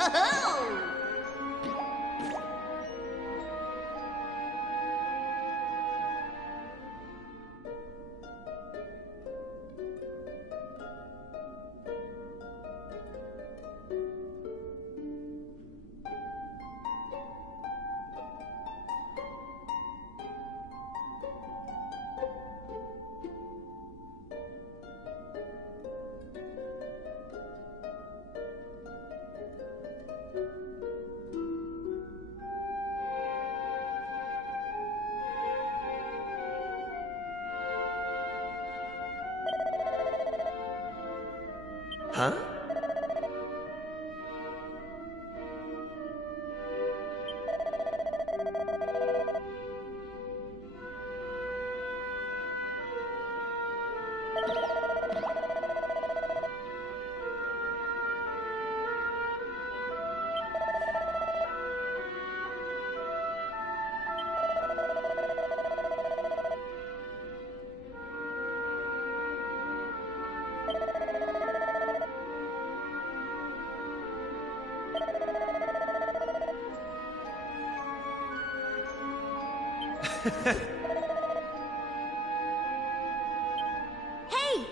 Ho-ho! Huh? Hey!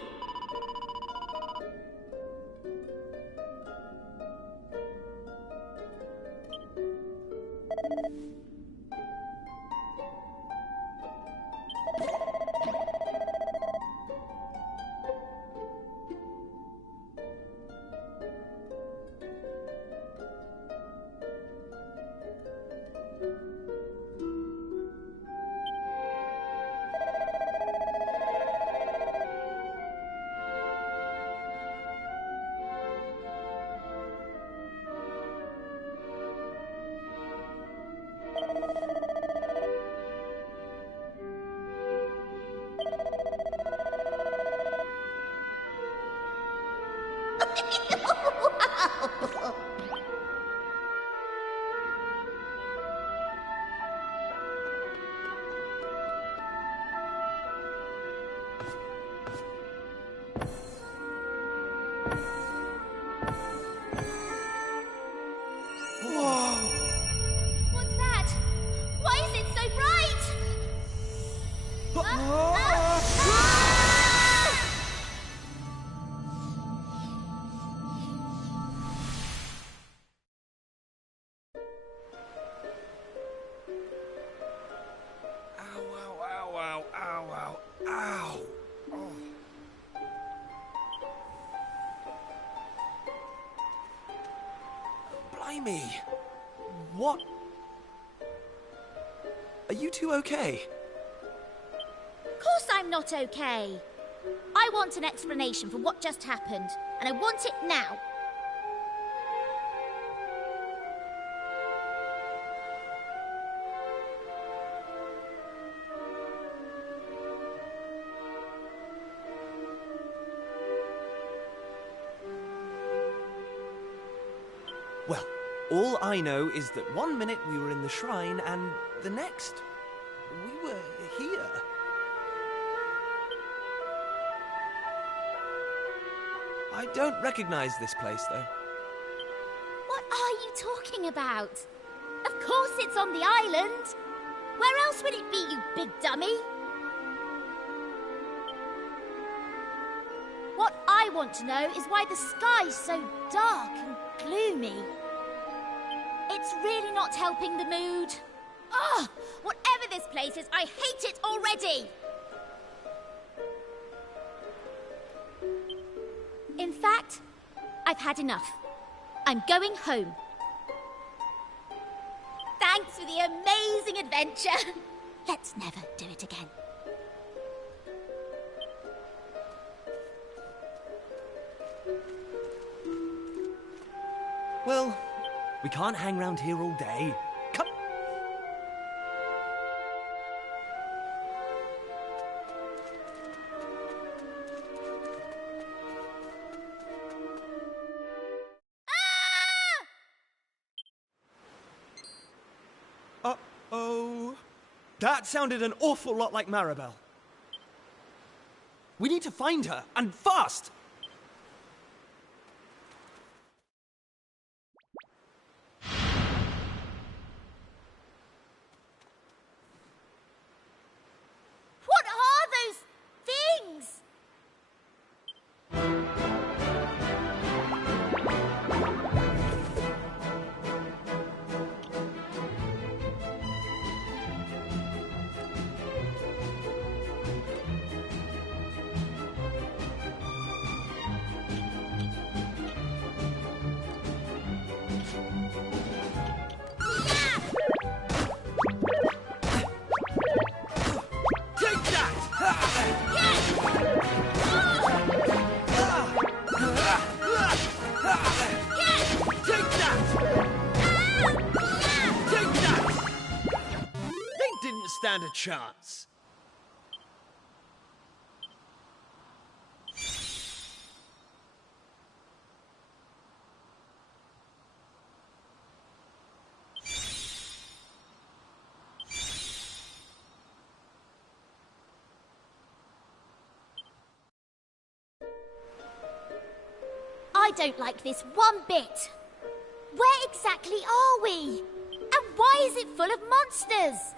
What's that? Why is it so bright? Ow. Oh. Blimey. What? Are you two okay? Of course I'm not okay. I want an explanation for what just happened, and I want it now. Well, all I know is that one minute we were in the shrine and the next we were here. I don't recognize this place, though. What are you talking about? Of course it's on the island. Where else would it be, you big dummy? What I want to know is why the sky's so dark and gloomy. It's really not helping the mood. Ugh! Whatever this place is, I hate it already! In fact, I've had enough. I'm going home. Thanks for the amazing adventure. Let's never do it again. Well, we can't hang around here all day. Come. Uh-oh. That sounded an awful lot like Maribel. We need to find her, and fast! stand a chance. I don't like this one bit. Where exactly are we? And why is it full of monsters?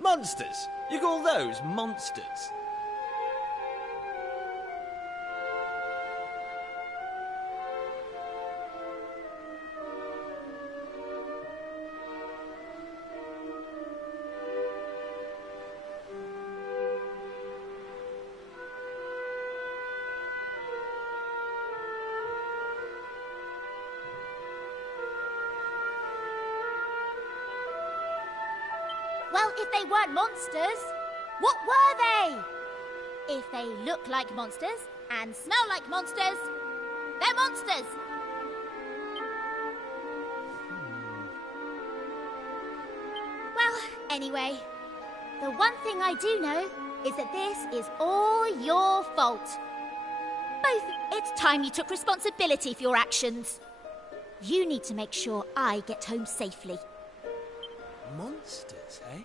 Monsters? You call those monsters? Well, if they weren't monsters, what were they? If they look like monsters and smell like monsters, they're monsters! Well, anyway, the one thing I do know is that this is all your fault. Both, it's time you took responsibility for your actions. You need to make sure I get home safely. Monsters, eh?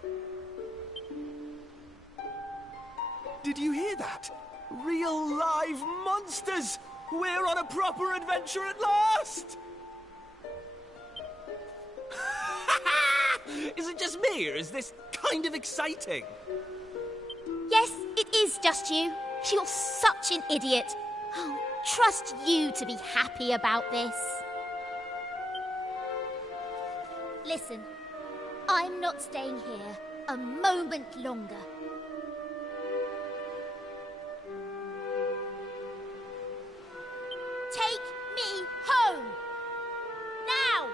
Did you hear that? Real live monsters! We're on a proper adventure at last! Is it just me, or is this kind of exciting? Yes, it is just you. You're such an idiot. Oh, trust you to be happy about this. Listen, I'm not staying here a moment longer. Take me home! Now!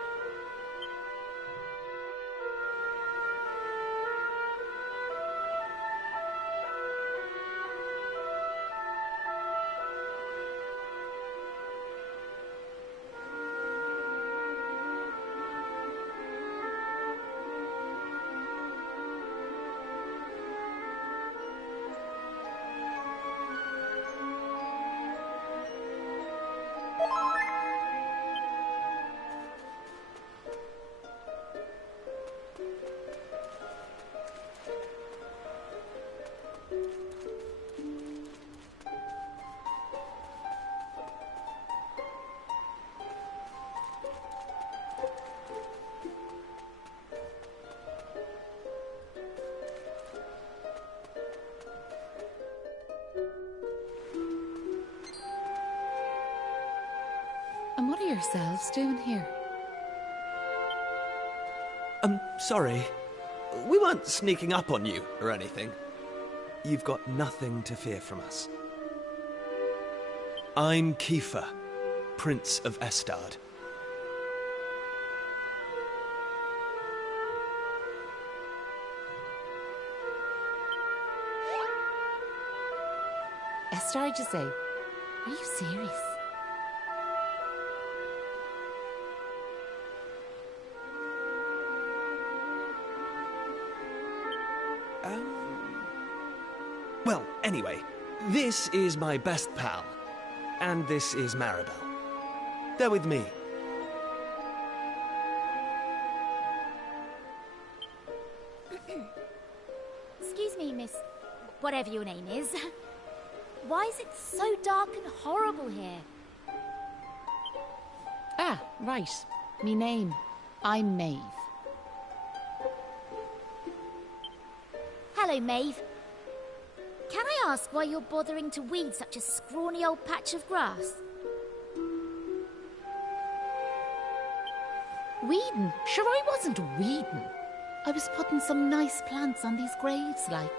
And what are yourselves doing here? Sorry. We weren't sneaking up on you or anything. You've got nothing to fear from us. I'm Kiefer, Prince of Estard. Estard, you say? Are you serious? Well, anyway, this is my best pal, and this is Maribel. They're with me. Excuse me, miss, whatever your name is. Why is it so dark and horrible here? Ah, right. Me name. I'm Maeve. Hello, Maeve. Can I ask why you're bothering to weed such a scrawny old patch of grass? Weeding? Sure, I wasn't weeding. I was putting some nice plants on these graves, like.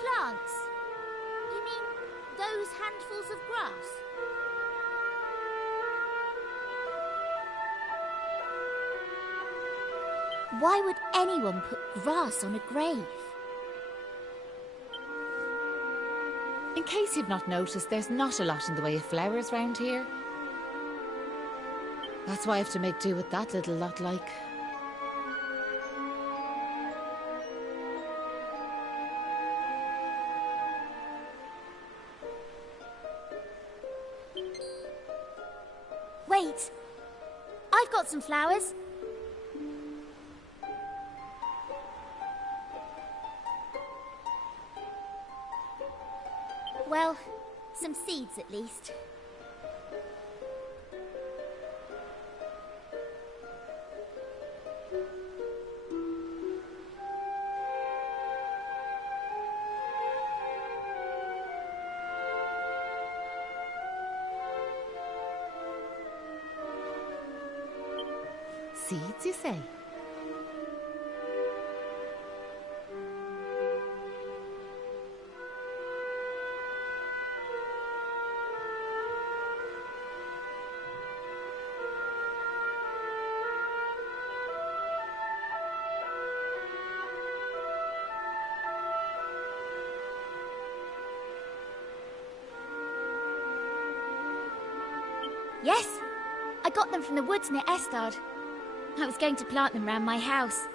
Plants? You handfuls of grass? Why would anyone put grass on a grave? In case you've not noticed, there's not a lot in the way of flowers round here. That's why I have to make do with that little lot, like. Wait! I've got some flowers. Well, some seeds at least. Seeds, you say? Yes, I got them from the woods near Estard. I was going to plant them round my house.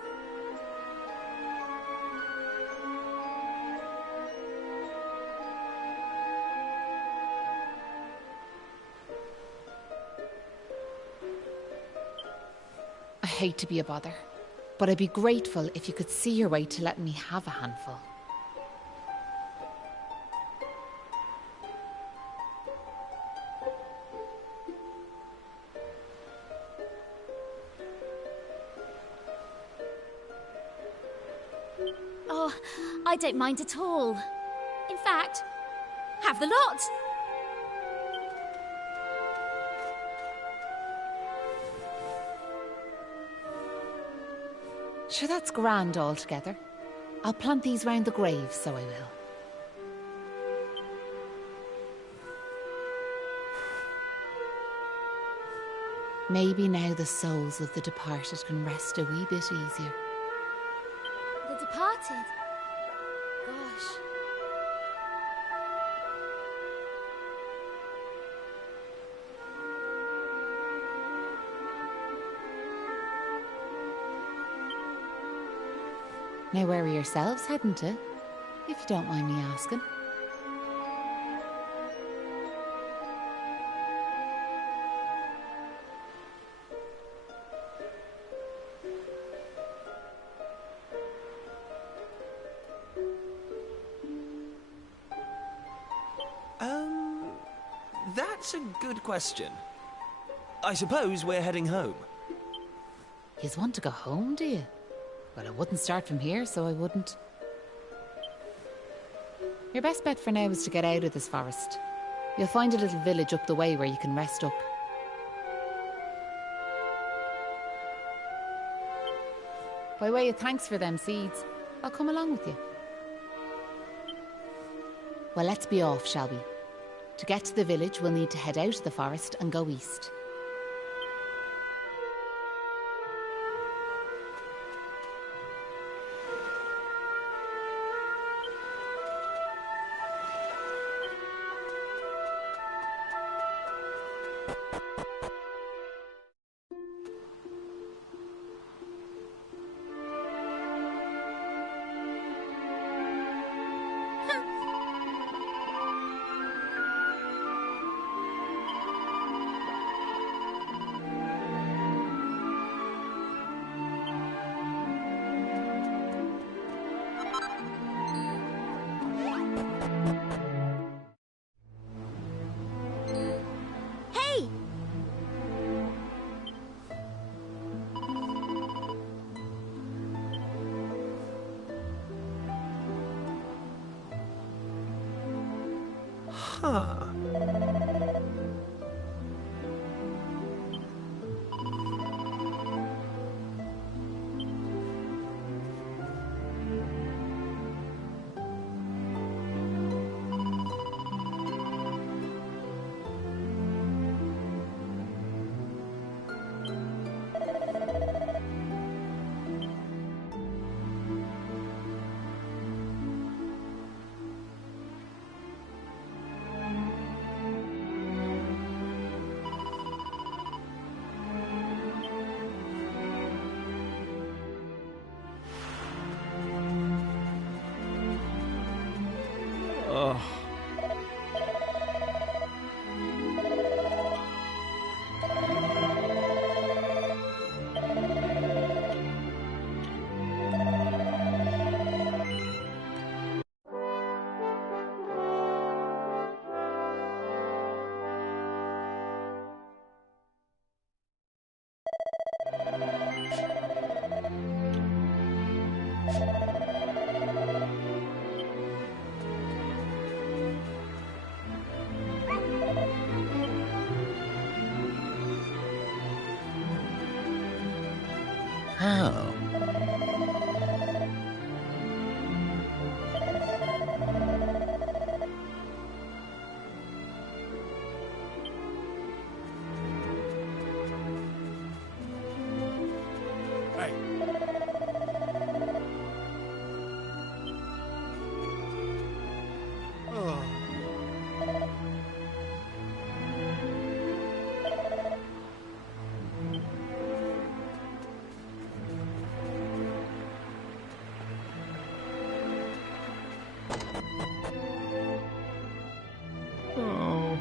I hate to be a bother, but I'd be grateful if you could see your way to letting me have a handful. Oh, I don't mind at all. In fact, have the lot. Sure, that's grand altogether. I'll plant these round the grave, so I will. Maybe now the souls of the departed can rest a wee bit easier. The departed? Gosh. Now where are yourselves heading to, if you don't mind me asking? That's a good question. I suppose we're heading home. Yous want to go home, do you? Well, I wouldn't start from here, so I wouldn't. Your best bet for now is to get out of this forest. You'll find a little village up the way where you can rest up. By way of thanks for them seeds, I'll come along with you. Well, let's be off, shall we? To get to the village, we'll need to head out of the forest and go east. Hey! Huh. Oh. How? Hey. Oh. Oh.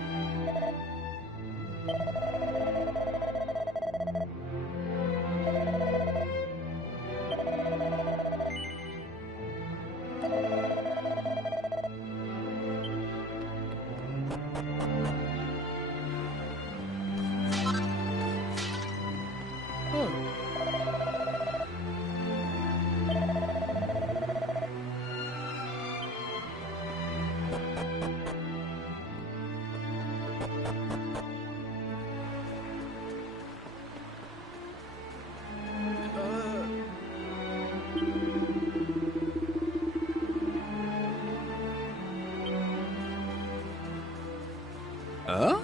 Huh?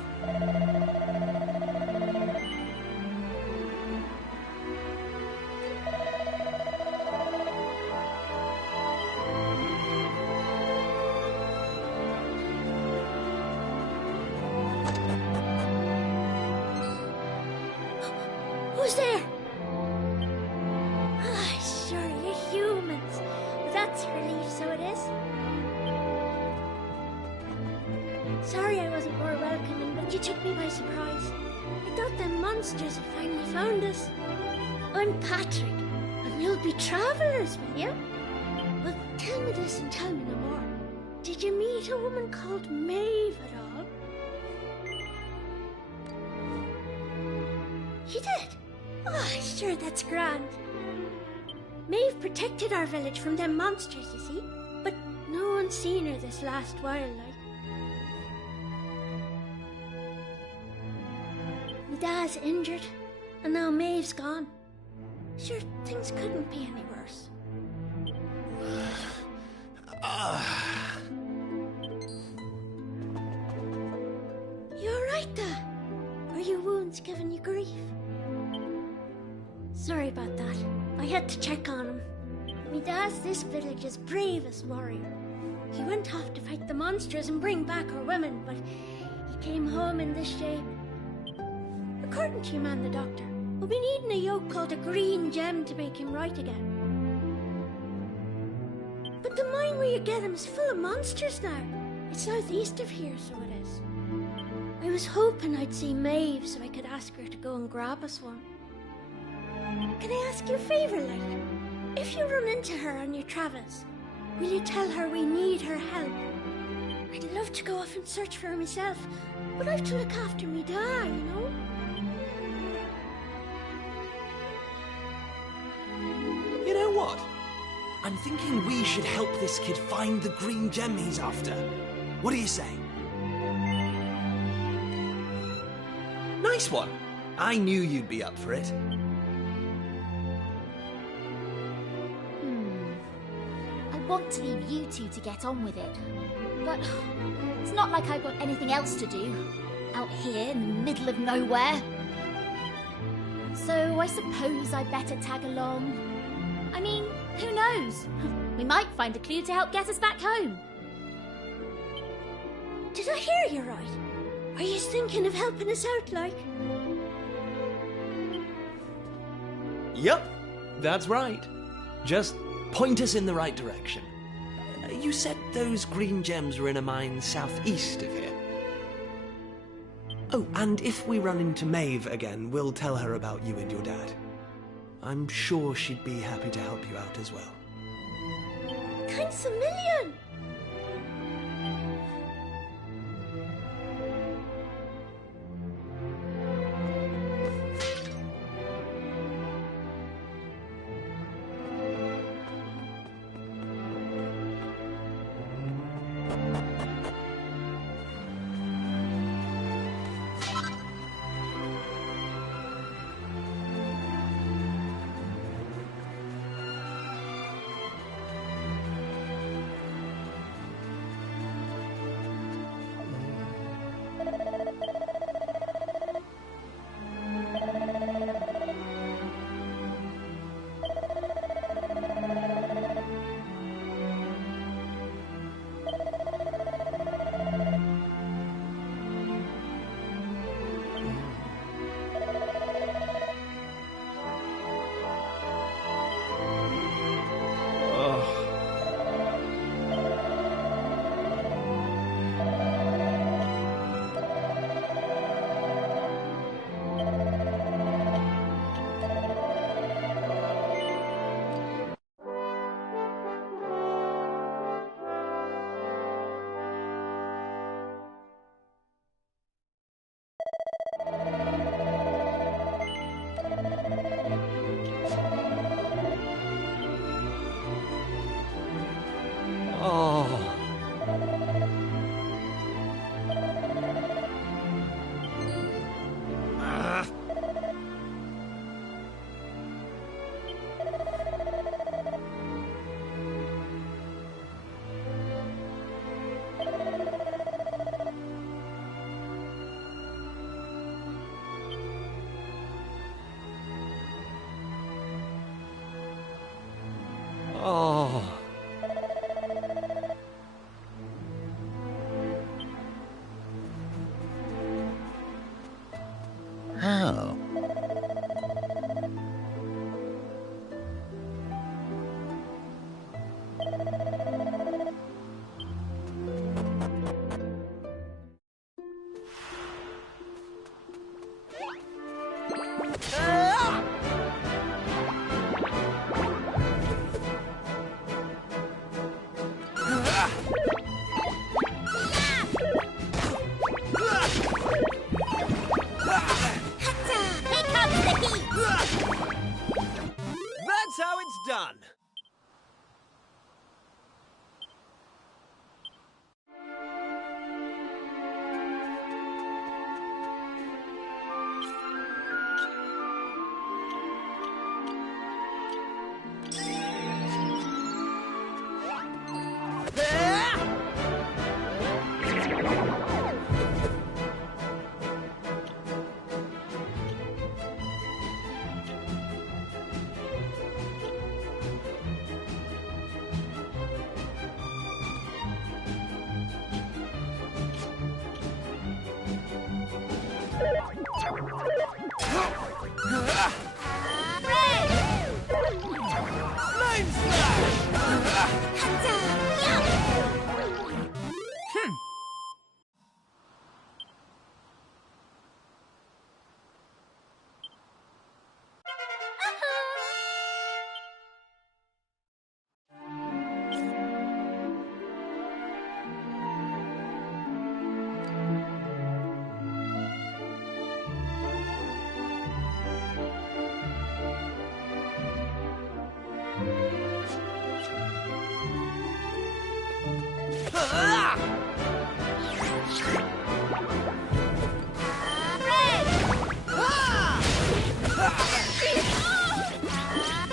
Who's there? Ah, sure, you're humans. Well, that's a relief, so it is. Sorry I wasn't more welcoming, but you took me by surprise. I thought them monsters had finally found us. I'm Patrick, and you'll be travellers, will you? Well, tell me this and tell me no more. Did you meet a woman called Maeve at all? You did? Oh, sure, that's grand. Maeve protected our village from them monsters, you see, but no one's seen her this last while, like. My dad's injured, and now Maeve's gone. Sure, things couldn't be any worse. You alright, Dad? Are your wounds giving you grief? Sorry about that. I had to check on him. My dad's this village's bravest warrior. He went off to fight the monsters and bring back our women, but he came home in this shape. According to your man, the doctor, we'll be needing a yoke called a green gem to make him right again. But the mine where you get him is full of monsters now. It's southeast of here, so it is. I was hoping I'd see Maeve so I could ask her to go and grab us one. Can I ask you a favour, like? If you run into her on your travels, will you tell her we need her help? I'd love to go off and search for her myself, but I've to look after me dad, you know? You know what? I'm thinking we should help this kid find the green gem he's after. What do you say? Nice one. I knew you'd be up for it. I want to leave you two to get on with it. But it's not like I've got anything else to do. Out here in the middle of nowhere. So I suppose I'd better tag along. I mean, who knows? We might find a clue to help get us back home. Did I hear you right? Are you thinking of helping us out, like? Yep, that's right. Just point us in the right direction. You said those green gems were in a mine southeast of here. Oh, and if we run into Maeve again, we'll tell her about you and your dad. I'm sure she'd be happy to help you out as well. Thanks a million! Oh. Oh. Here comes the heat! That's how it's done.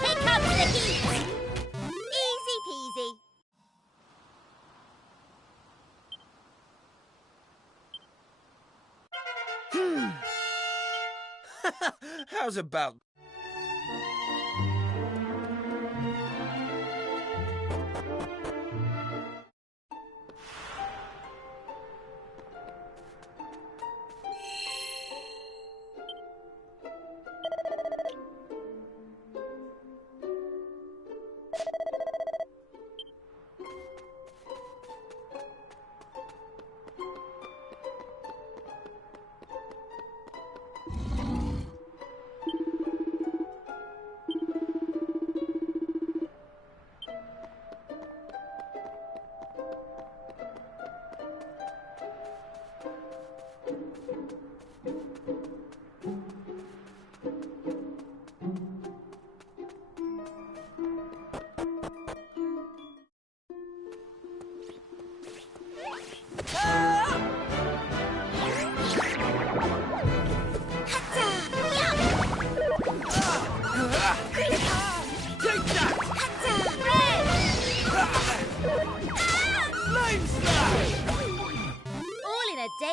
Here comes the heat! Easy peasy. How's about...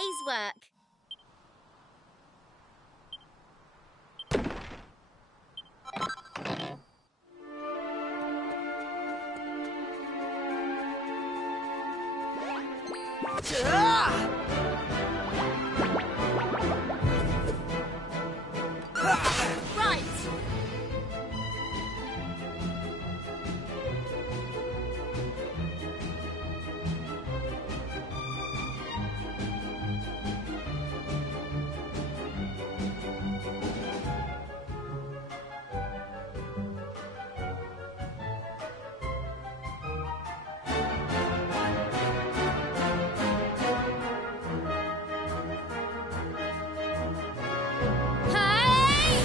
day's work. Right. Hey!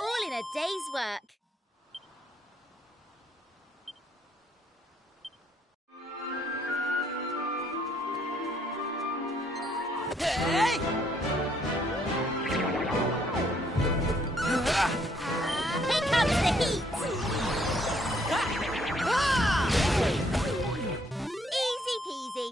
All in a day's work. Hey! Here comes the heat. Easy peasy.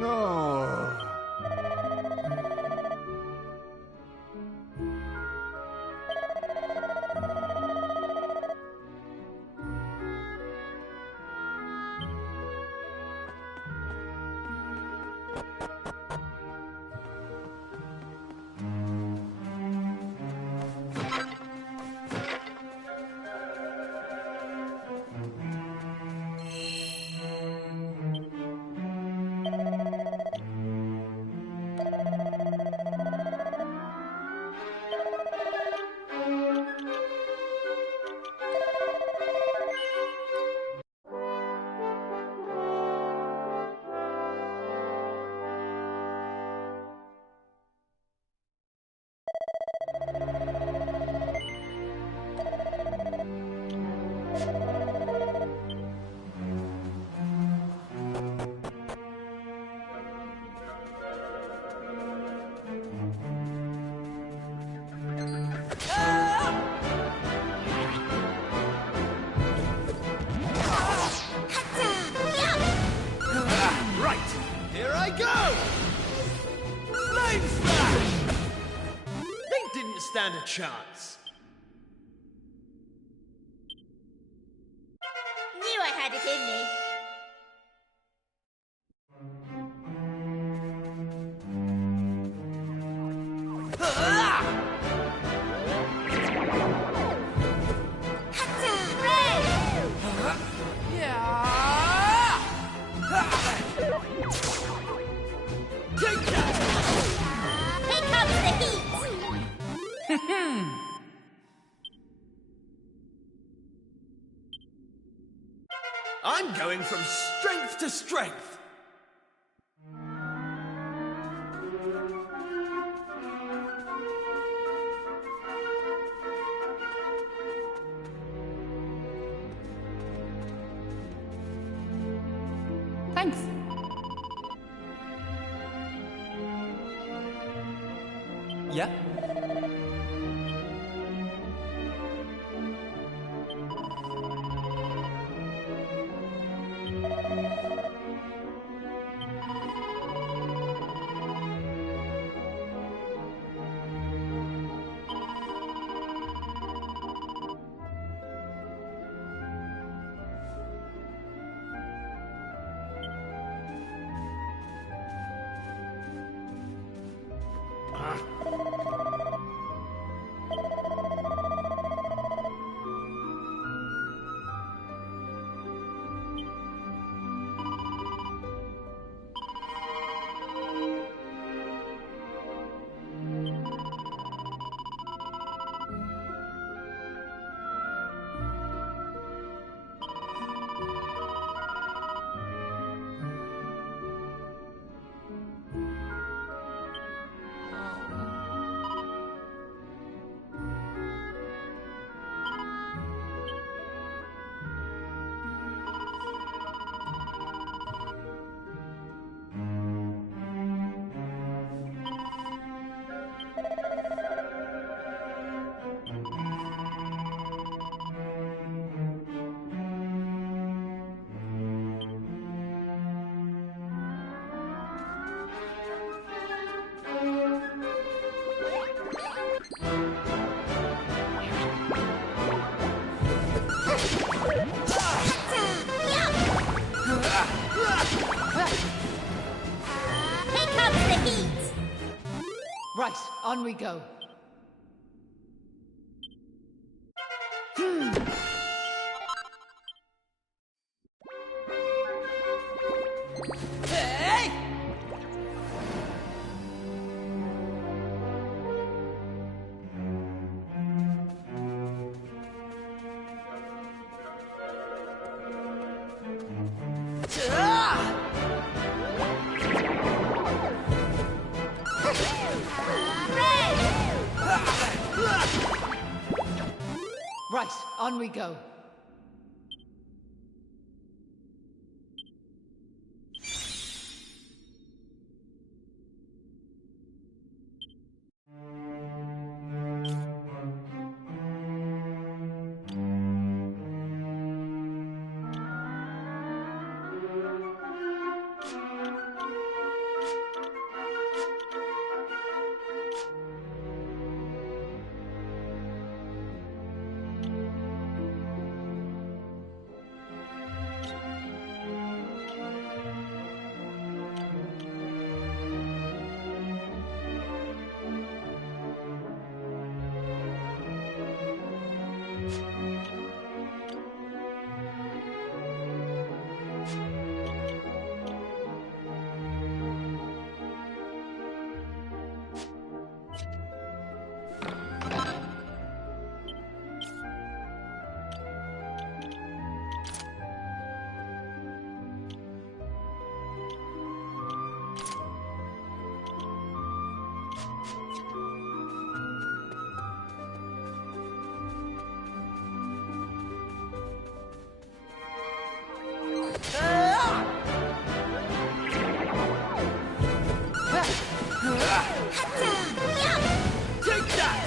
No. Right, here I go! Flame Splash! They didn't stand a chance. Knew I had it in me. Take that! Here comes the heat. I'm going from strength to strength. Thanks. Yeah? on we go. Hey! Right, on we go. Take that!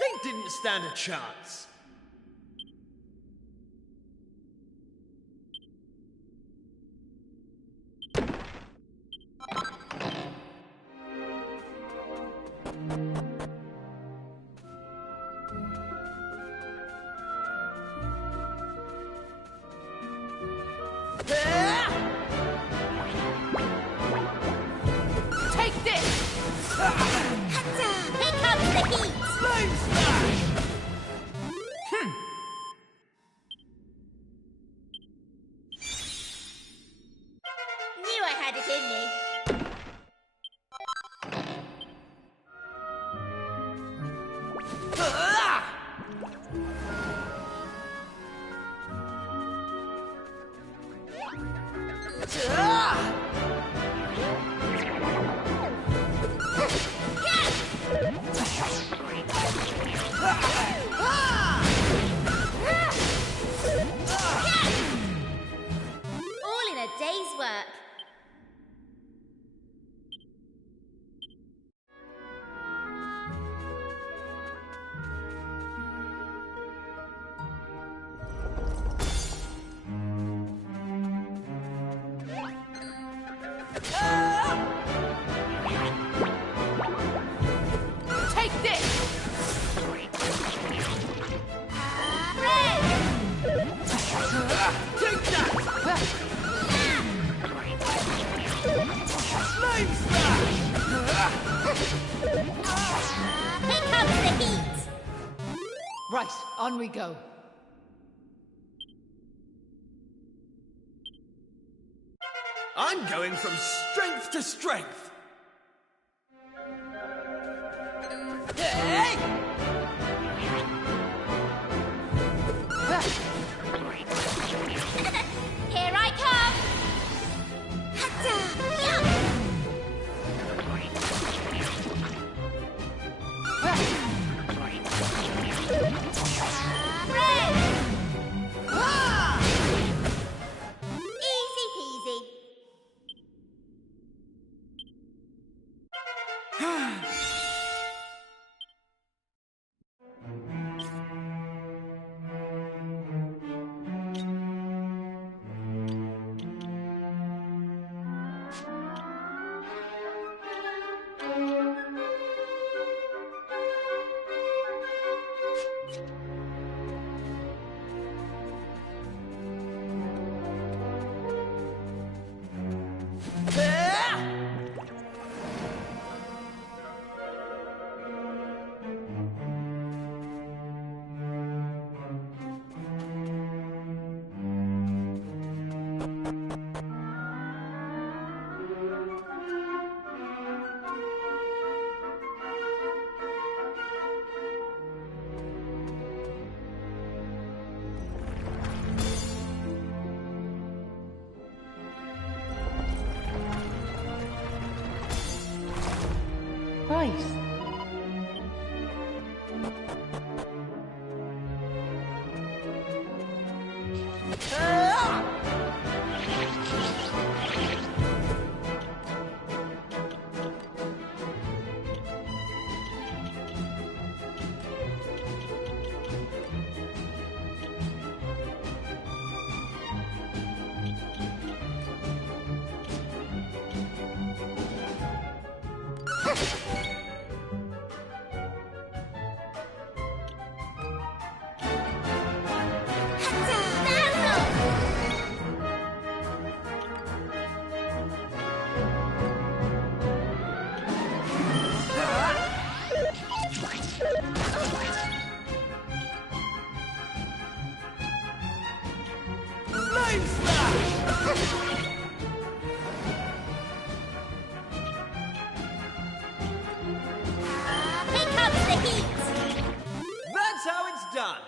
They didn't stand a chance. Take this! Here comes the heat! Flame smash! Knew I had it in me. All in a day's work. Take this! Red! Take that! Flame smash! Here comes the heat! Right, on we go. I'm going from strength to strength. Hey! Here I come! Red! Easy peasy. right. Here comes the heat! That's how it's done.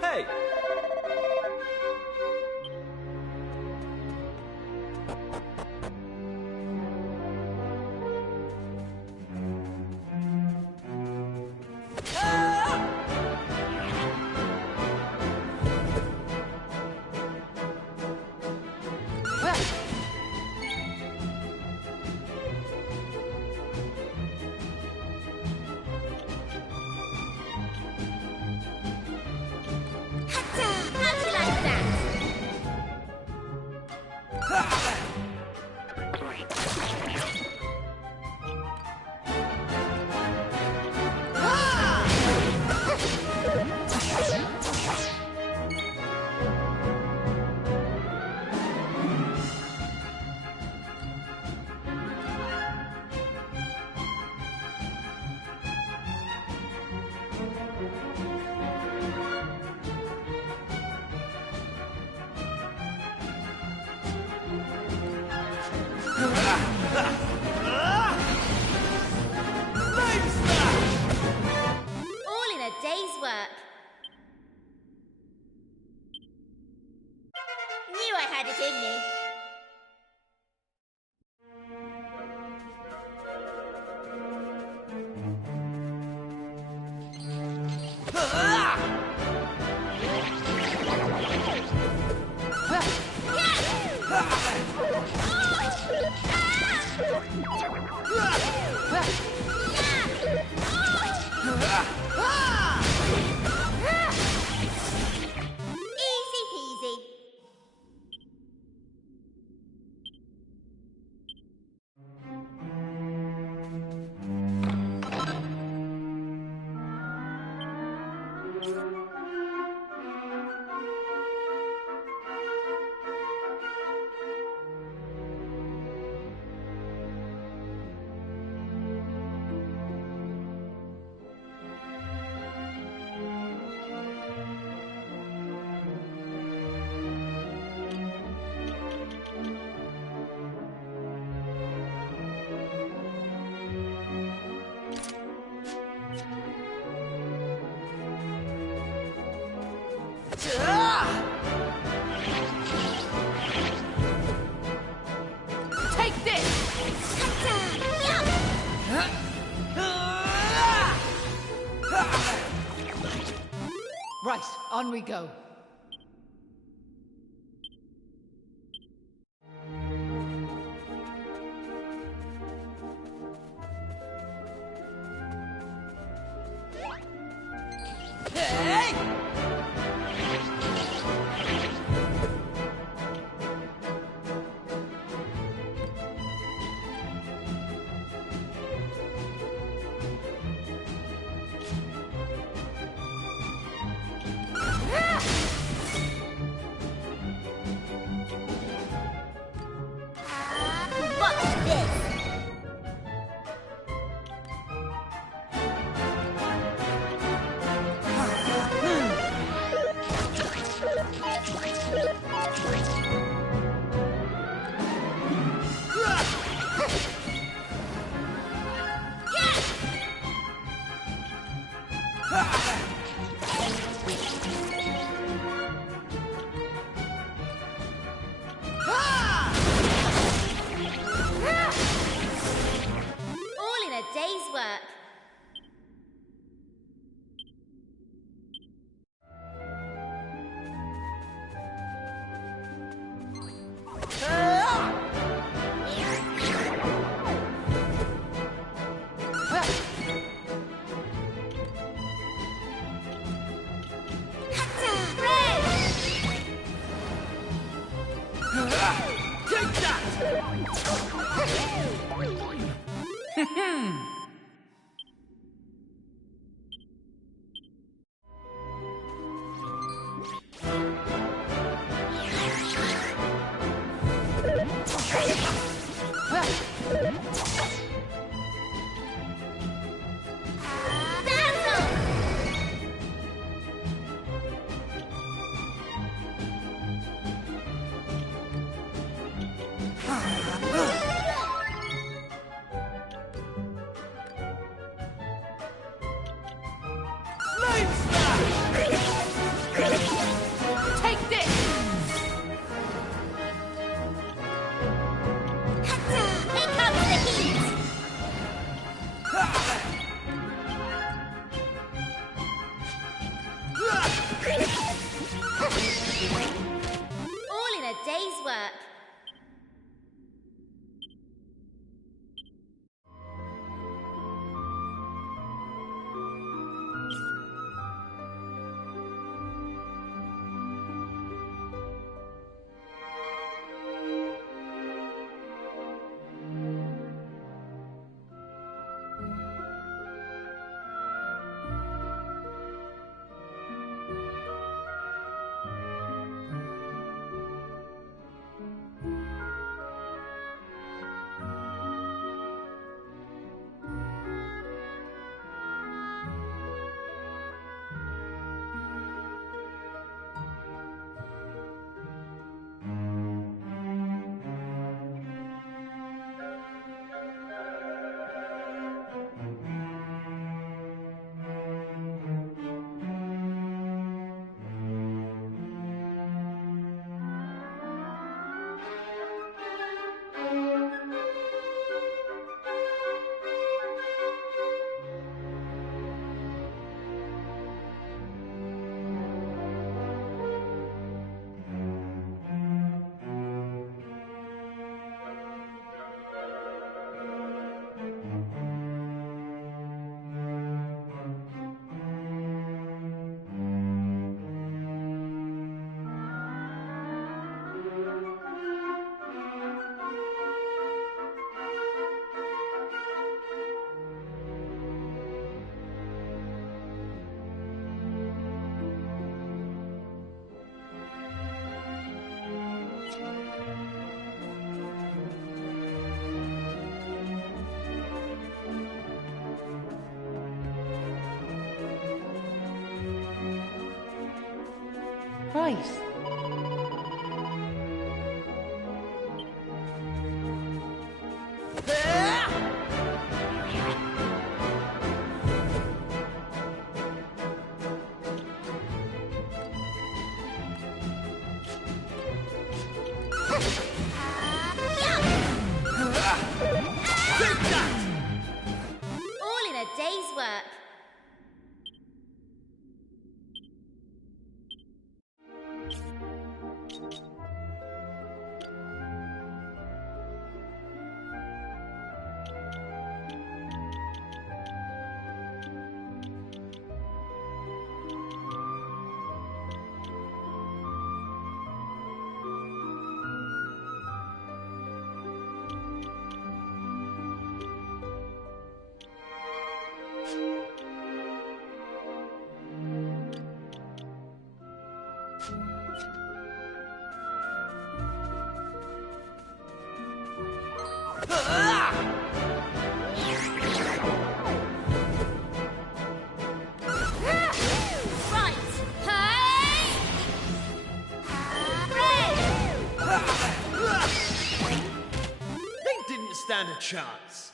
Hey! How'd you like that? All in a day's work. Knew I had it in me. this! Right, on we go. All in a day's work. Take this! Here comes the heat. All in a day's work. Right. Right. Hey! Red! They didn't stand a chance.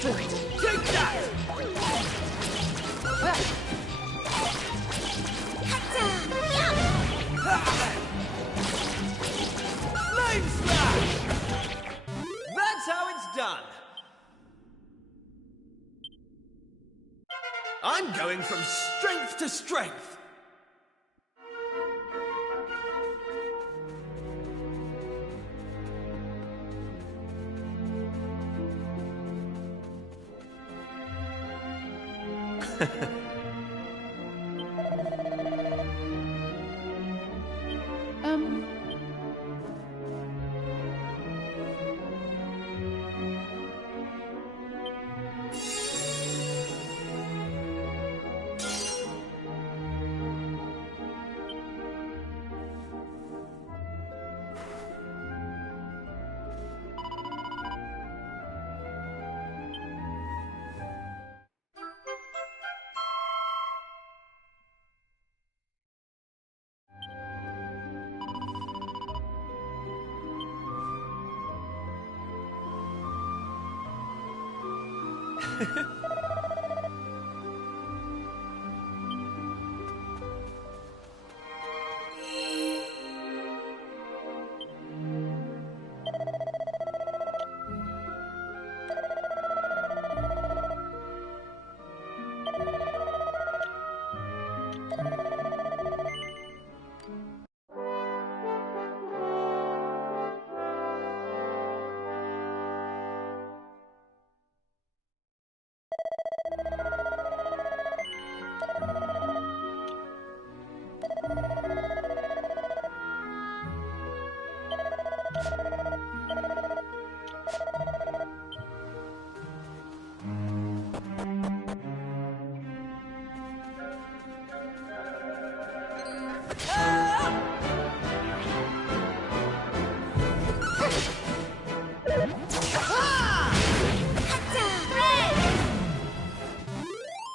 Take that! Flame Splash! That's how it's done. I'm going from strength to strength.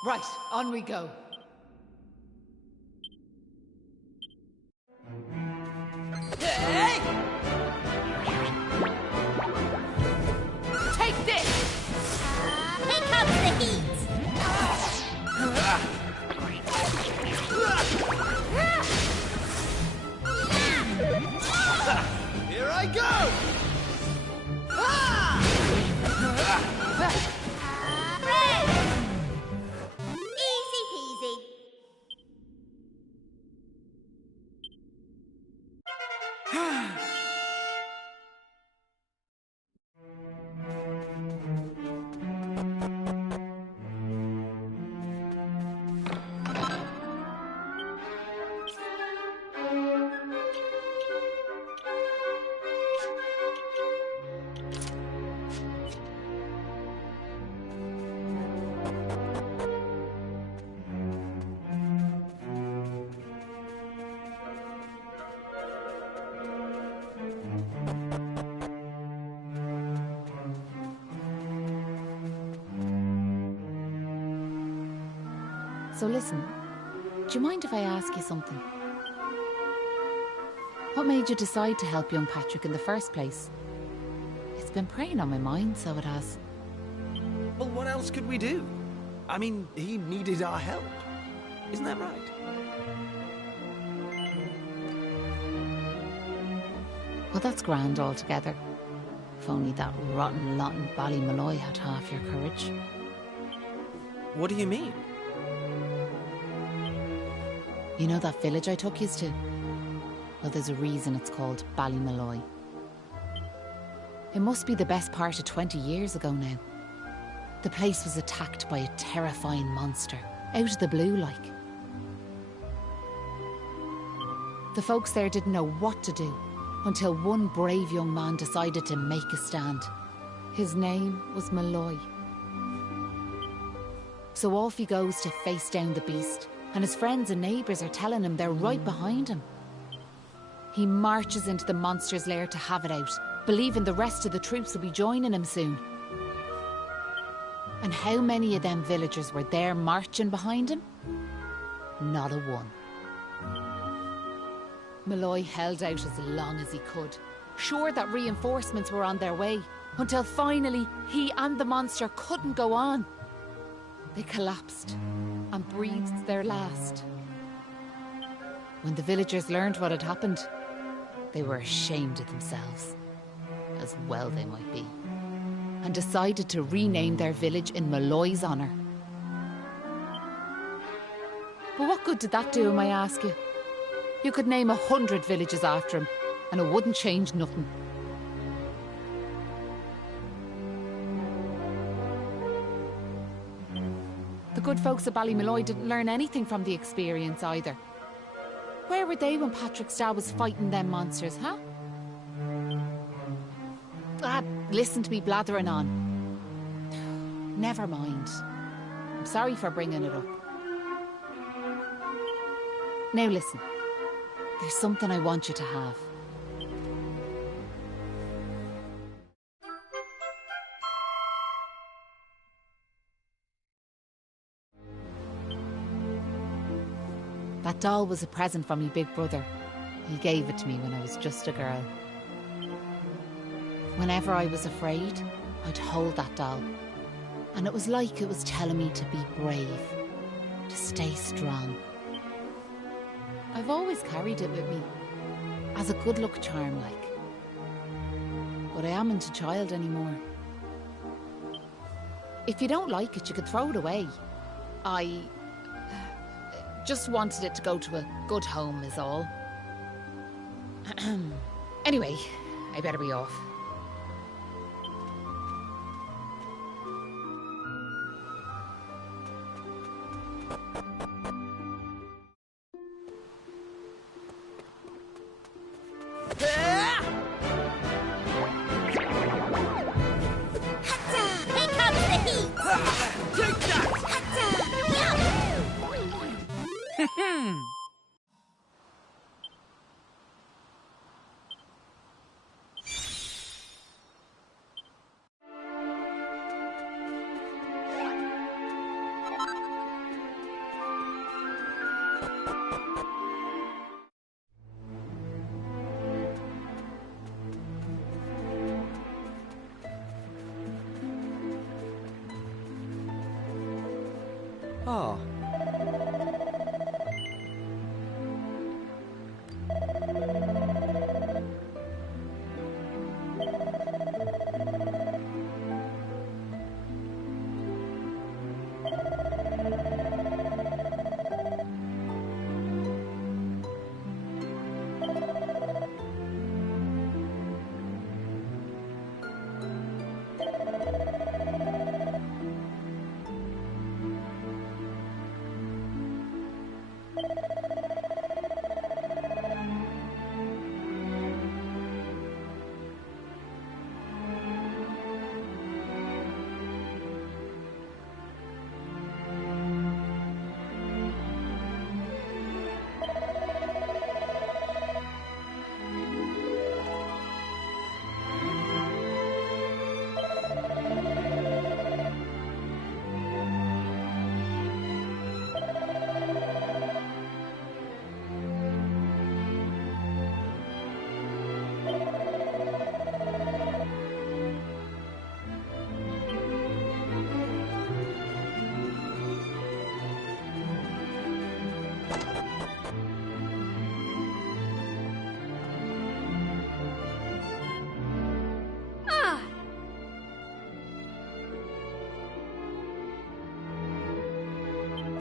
Right, on we go. Hey! Take this! Here comes the heat! Here I go! Red! Easy peasy. So listen, do you mind if I ask you something? What made you decide to help young Patrick in the first place? It's been preying on my mind, so it has. Well, what else could we do? I mean, he needed our help. Isn't that right? Well, that's grand altogether. If only that rotten lot in Ballymalloy had half your courage. What do you mean? You know that village I took yous to? Well, there's a reason it's called Ballymalloy. It must be the best part of 20 years ago now. The place was attacked by a terrifying monster, out of the blue like. The folks there didn't know what to do until one brave young man decided to make a stand. His name was Malloy. So off he goes to face down the beast, and his friends and neighbours are telling him they're right behind him. He marches into the monster's lair to have it out, believing the rest of the troops will be joining him soon. And how many of them villagers were there marching behind him? Not a one. Malloy held out as long as he could, sure that reinforcements were on their way, until finally he and the monster couldn't go on. They collapsed and breathed their last. When the villagers learned what had happened, they were ashamed of themselves, as well they might be, and decided to rename their village in Malloy's honour. But what good did that do him, I ask you? You could name 100 villages after him, and it wouldn't change nothing. The good folks of Ballymalloy didn't learn anything from the experience either. Where were they when Patrick's dad was fighting them monsters, huh? Listen to me blathering on. Never mind. I'm sorry for bringing it up. Now listen. There's something I want you to have. That doll was a present from my big brother. He gave it to me when I was just a girl. Whenever I was afraid, I'd hold that doll. And it was like it was telling me to be brave, to stay strong. I've always carried it with me, as a good luck charm like. But I amn't a child anymore. If you don't like it, you could throw it away. I just wanted it to go to a good home is all. Anyway, I better be off. Oh.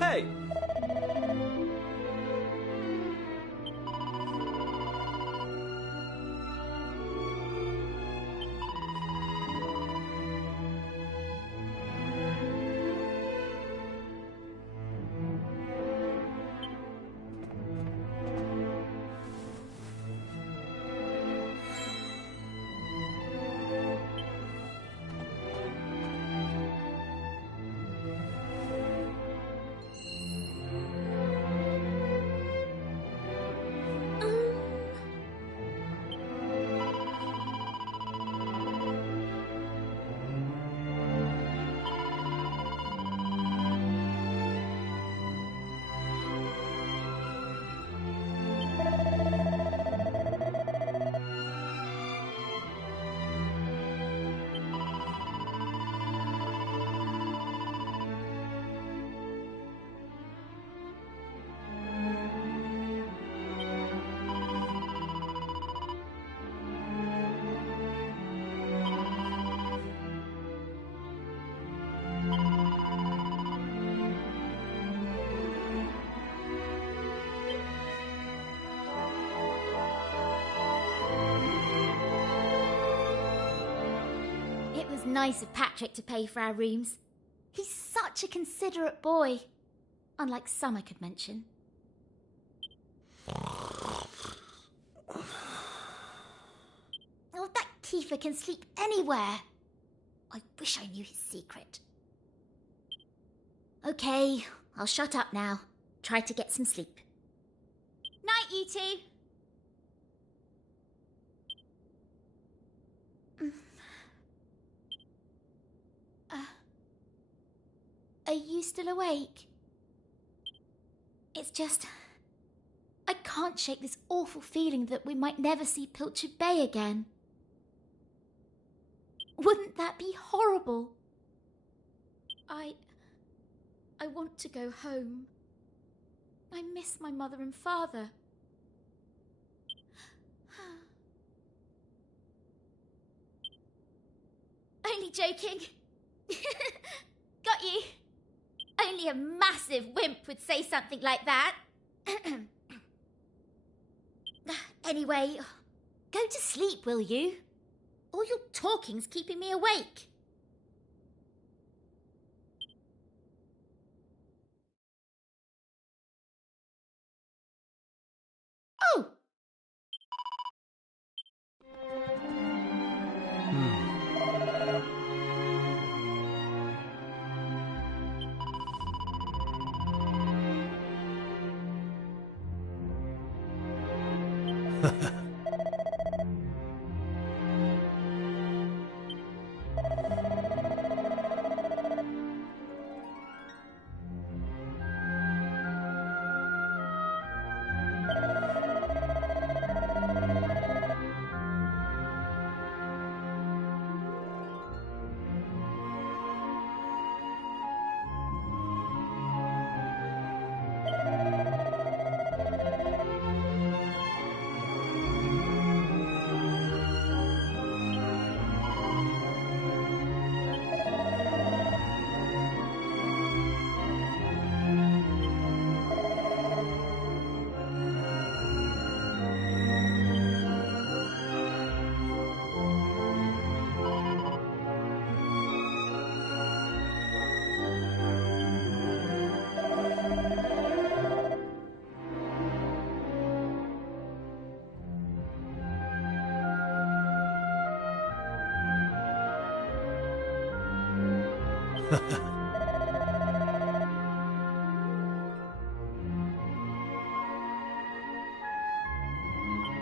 Hey! It was nice of Patrick to pay for our rooms. He's such a considerate boy. Unlike some I could mention. Oh, that Kiefer can sleep anywhere. I wish I knew his secret. Okay, I'll shut up now. Try to get some sleep. Night, you two. Are you still awake? It's just... I can't shake this awful feeling that we might never see Pilchard Bay again. Wouldn't that be horrible? I want to go home. I miss my mother and father. Only joking. Got you. Only a massive wimp would say something like that. Anyway, go to sleep, will you? All your talking's keeping me awake. Oh!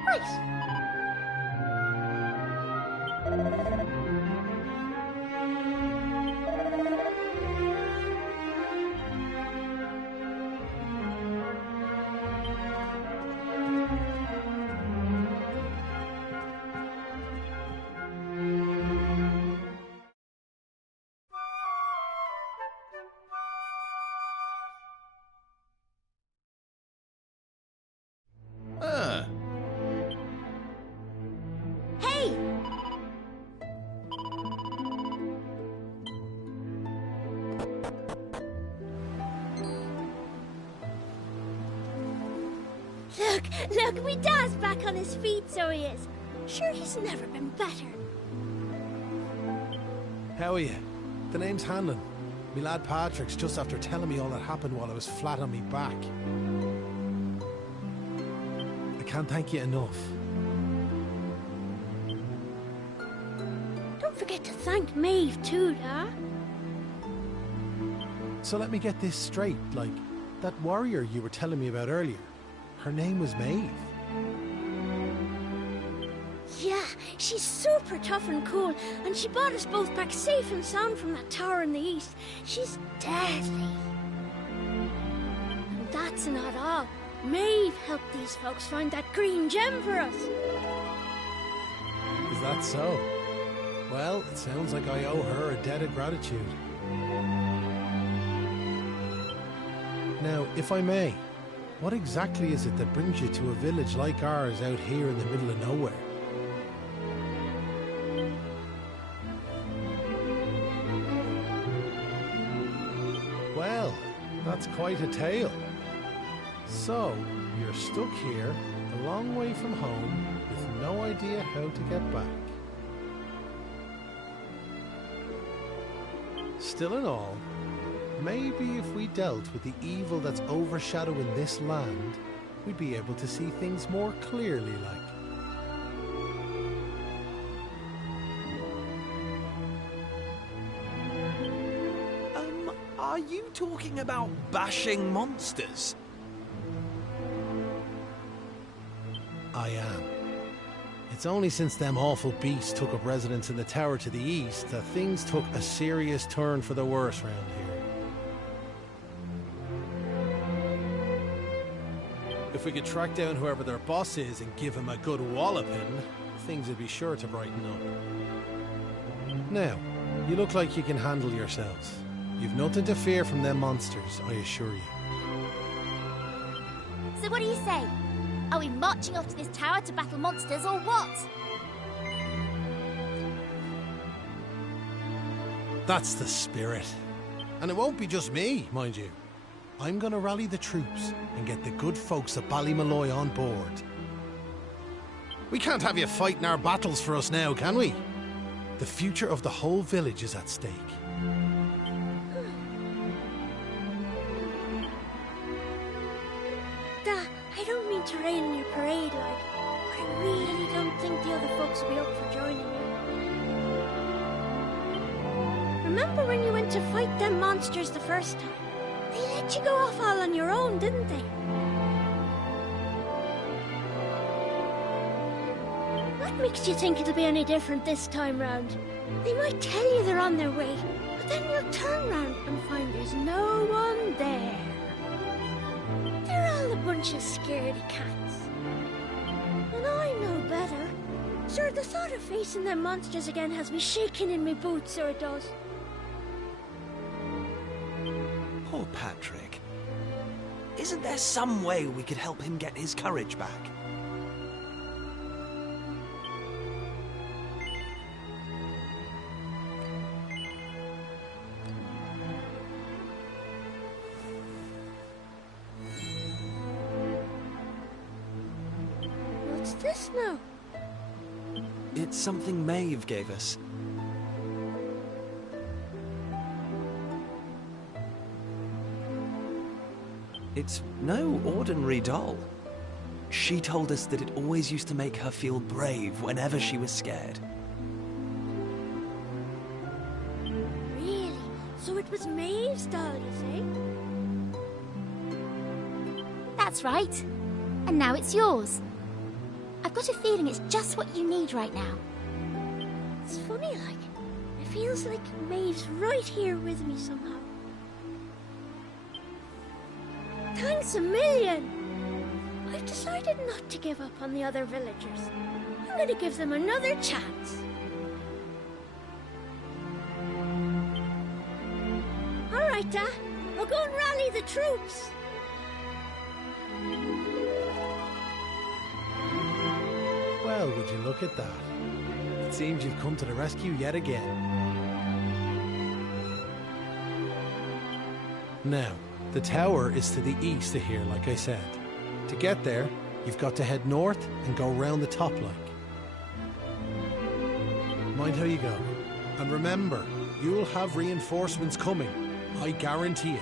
Right. Look, my dad's back on his feet, so he is. Sure, he's never been better. How are you? The name's Hanlon. Me lad Patrick's just after telling me all that happened while I was flat on me back. I can't thank you enough. Don't forget to thank Maeve too, Dad. So let me get this straight, like, that warrior you were telling me about earlier, her name was Maeve. Yeah, she's super tough and cool, and she brought us both back safe and sound from that tower in the east. She's deadly. And that's not all. Maeve helped these folks find that green gem for us. Is that so? Well, it sounds like I owe her a debt of gratitude. Now, if I may, what exactly is it that brings you to a village like ours out here in the middle of nowhere? Well, that's quite a tale. So, you're stuck here, a long way from home, with no idea how to get back. Still in all, maybe if we dealt with the evil that's overshadowing this land, we'd be able to see things more clearly, like. Are you talking about bashing monsters? I am. It's only since them awful beasts took up residence in the tower to the east that things took a serious turn for the worse round here. If we could track down whoever their boss is and give him a good walloping, things would be sure to brighten up. Now, you look like you can handle yourselves. You've nothing to fear from them monsters, I assure you. So what do you say? Are we marching off to this tower to battle monsters or what? That's the spirit. And it won't be just me, mind you. I'm gonna rally the troops and get the good folks of Ballymalloy on board. We can't have you fighting our battles for us now, can we? The future of the whole village is at stake. Dad, I don't mean to rain on your parade, like, but I really don't think the other folks will be up for joining you. Remember when you went to fight them monsters the first time? They let you go off all on your own, didn't they? What makes you think it'll be any different this time round? They might tell you they're on their way, but then you'll turn round and find there's no one there. They're all a bunch of scaredy cats. And I know better. Sir, the thought of facing them monsters again has me shaking in my boots, so it does. Poor Patrick. Isn't there some way we could help him get his courage back? What's this now? It's something Maeve gave us. It's no ordinary doll. She told us that it always used to make her feel brave whenever she was scared. Really? So it was Maeve's doll, you say? That's right. And now it's yours. I've got a feeling it's just what you need right now. It's funny, like, it feels like Maeve's right here with me somehow. Thanks a million! I've decided not to give up on the other villagers. I'm going to give them another chance. All right, Dad. We'll go and rally the troops. Well, would you look at that? It seems you've come to the rescue yet again. Now, the tower is to the east of here, like I said. To get there, you've got to head north and go round the top like. Mind how you go. And remember, you'll have reinforcements coming. I guarantee it.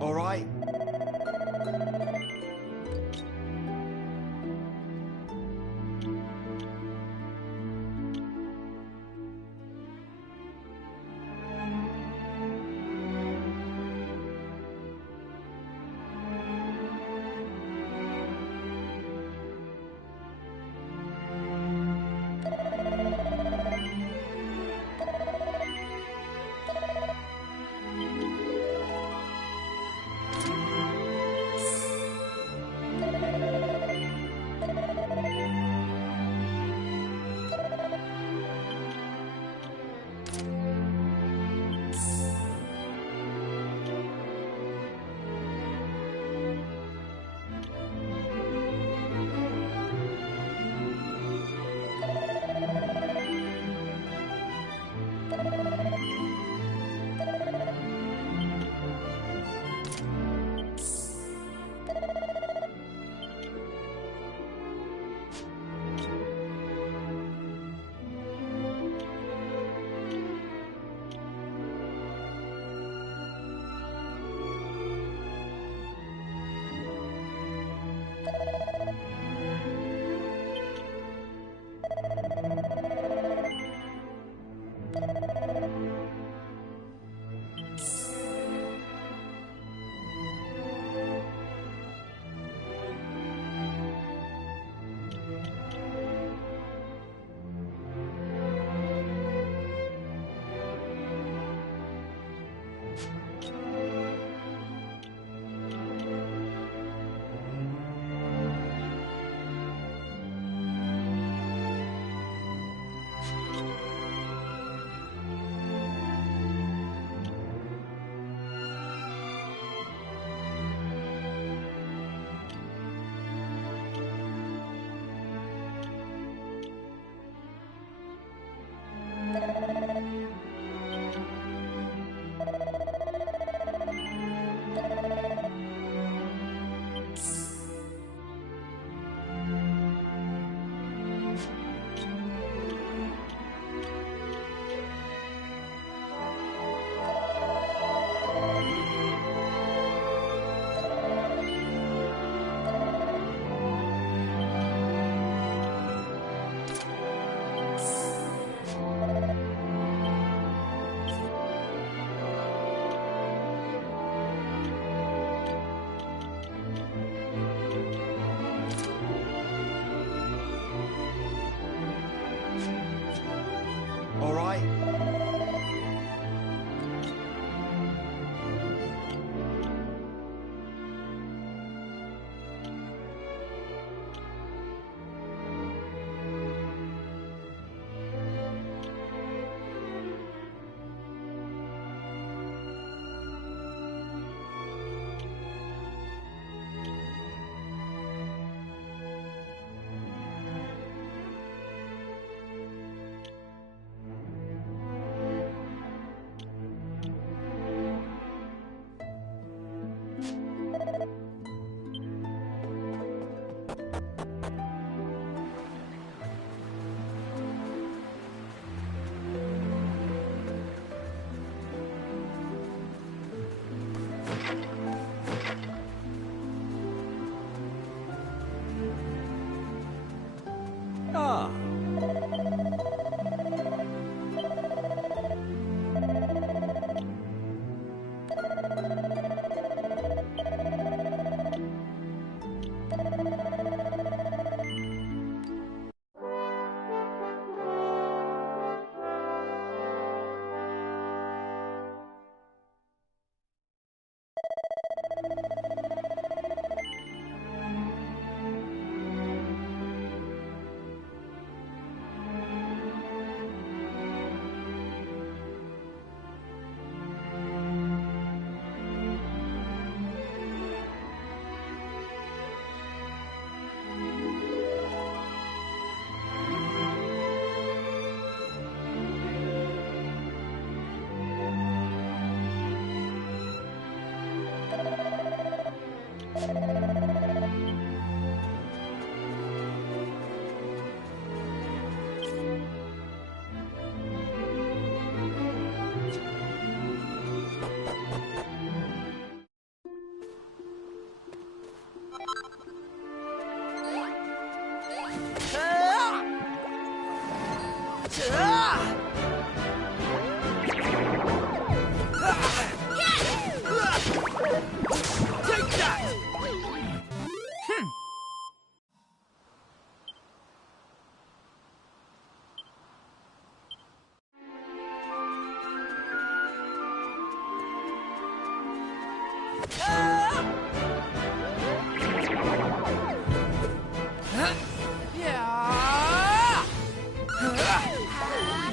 All right.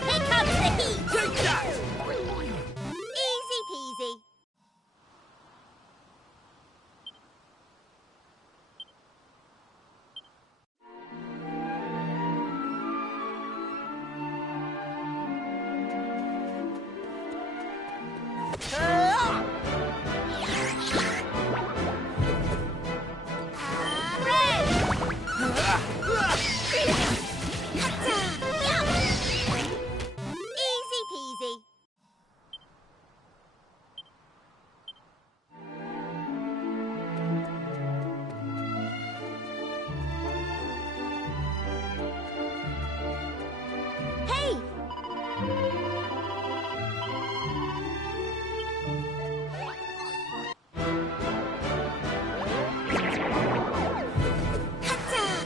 Here comes the heat! Take that! Easy peasy. Easy peasy. Hey!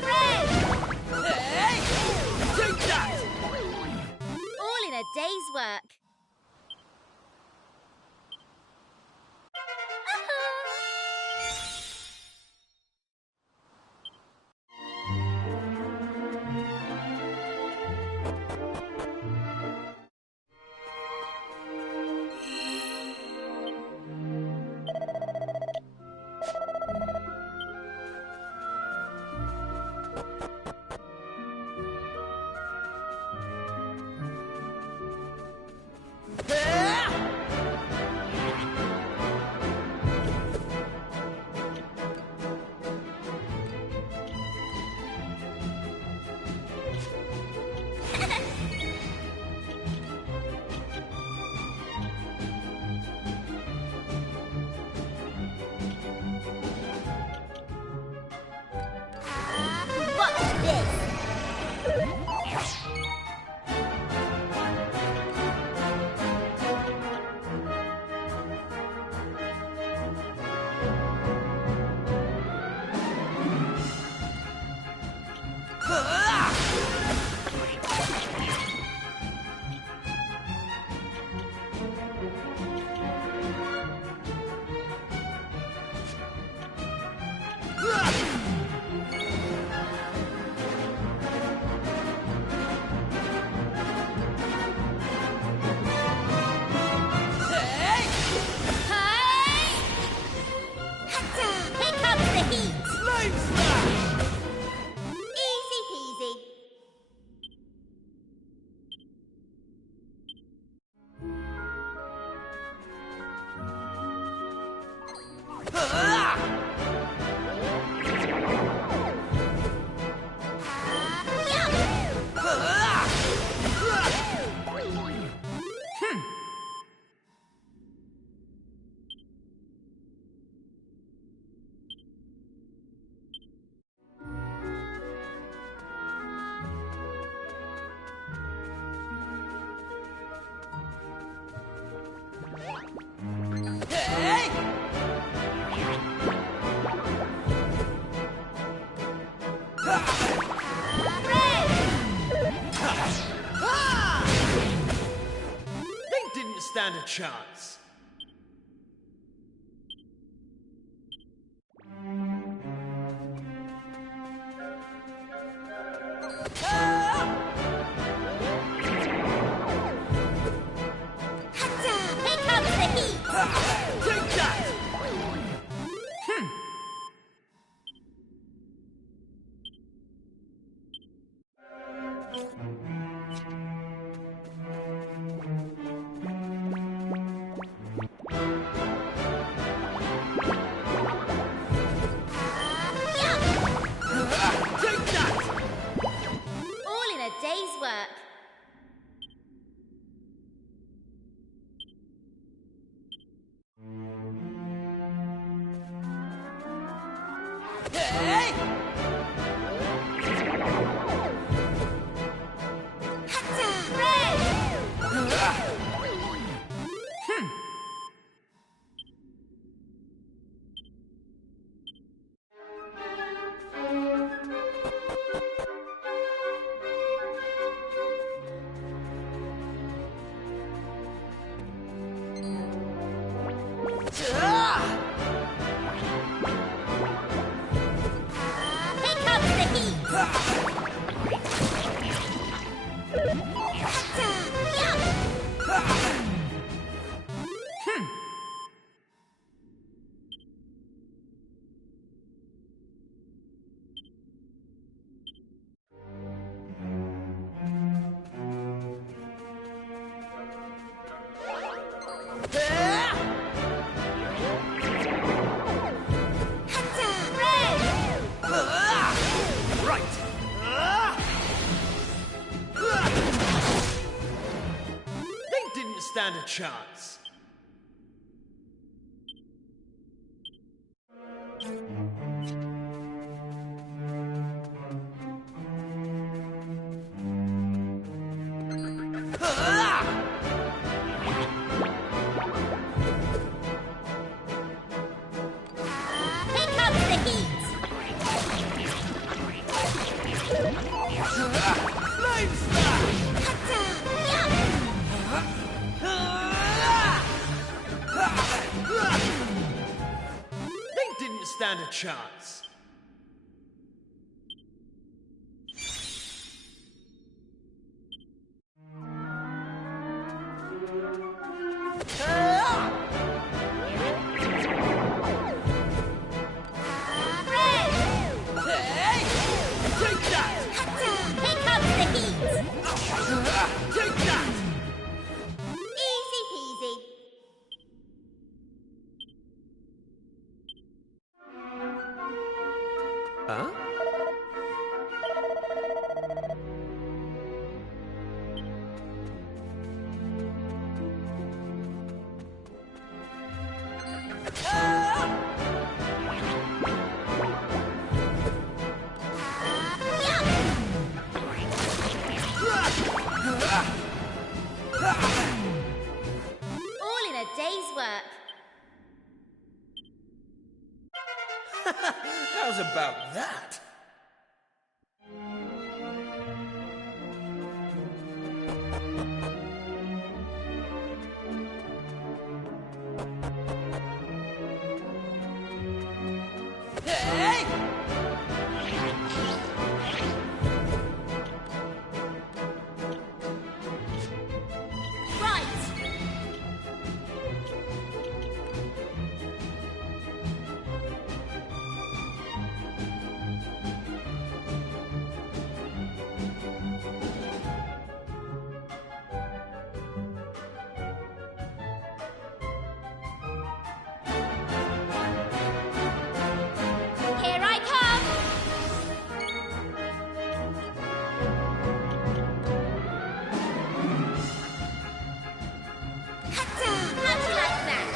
Red! Take that! All in a day's work. Watch this. Here comes the heat. Flame smash! Easy peasy. They didn't stand a chance. Here comes the heat. Take that! Take that! All in a day's work. a chance. Here comes the heat! Flame smash! They didn't stand a chance. Take that! Here comes the heat! Take that! Easy peasy. Huh? All in a day's work. How's about that? Hey! Right. Here I come. How'd you like that?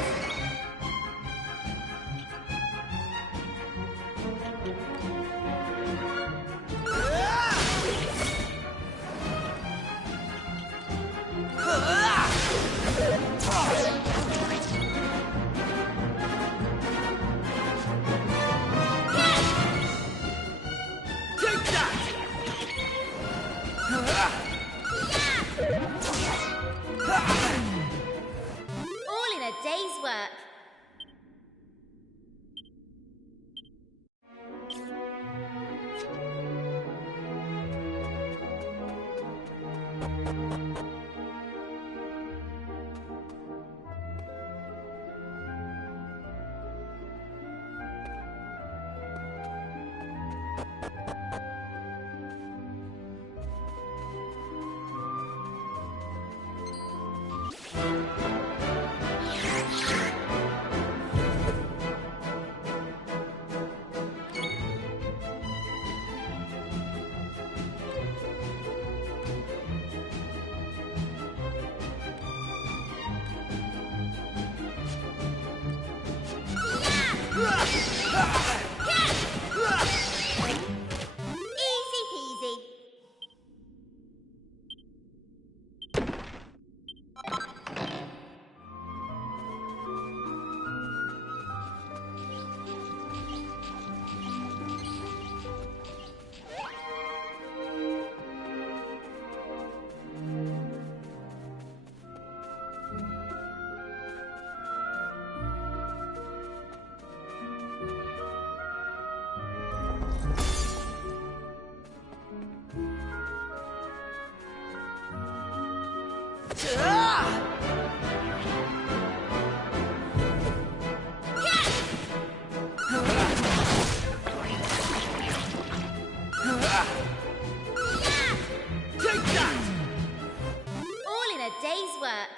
Take that! All in a day's work. Easy peasy. Take that! All in a day's work.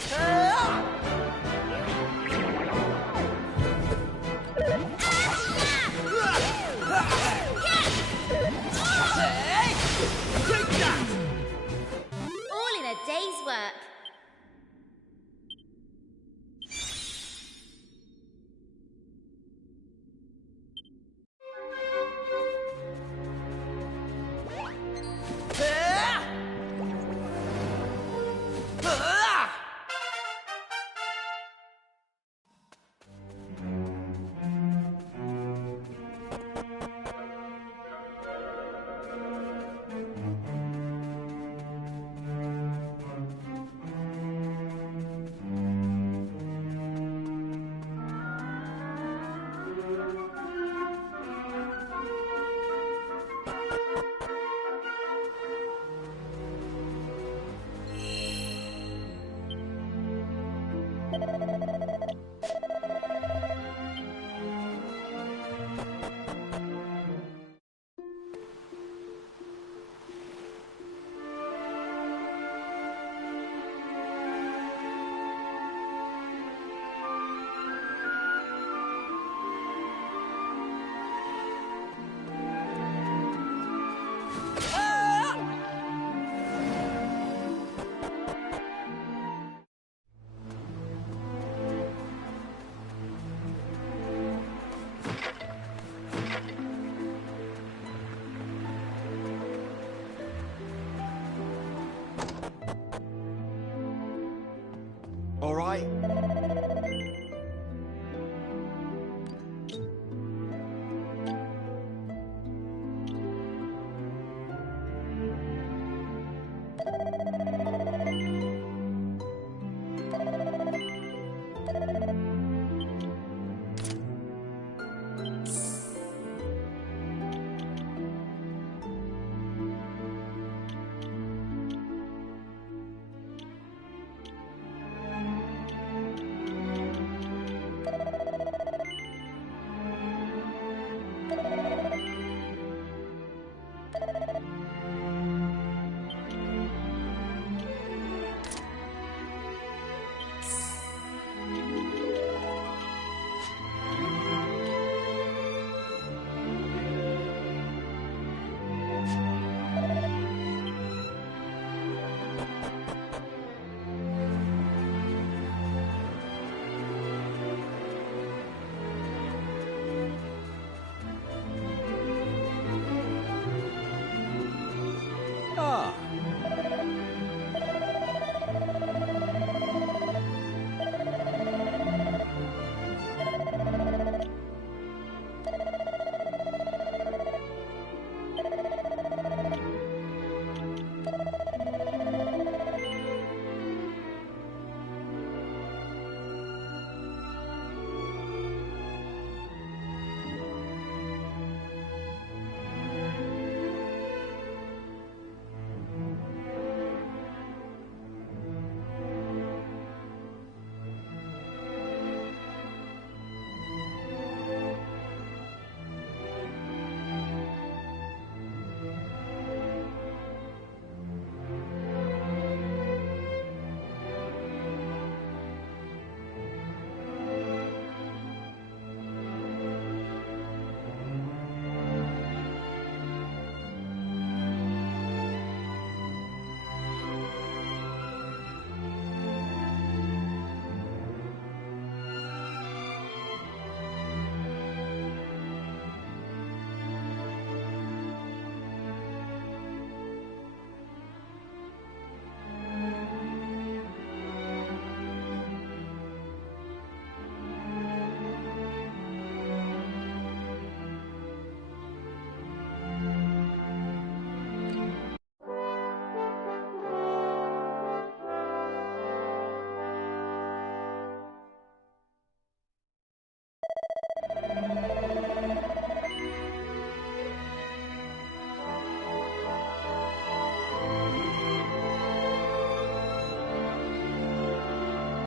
All in a day's work. All right.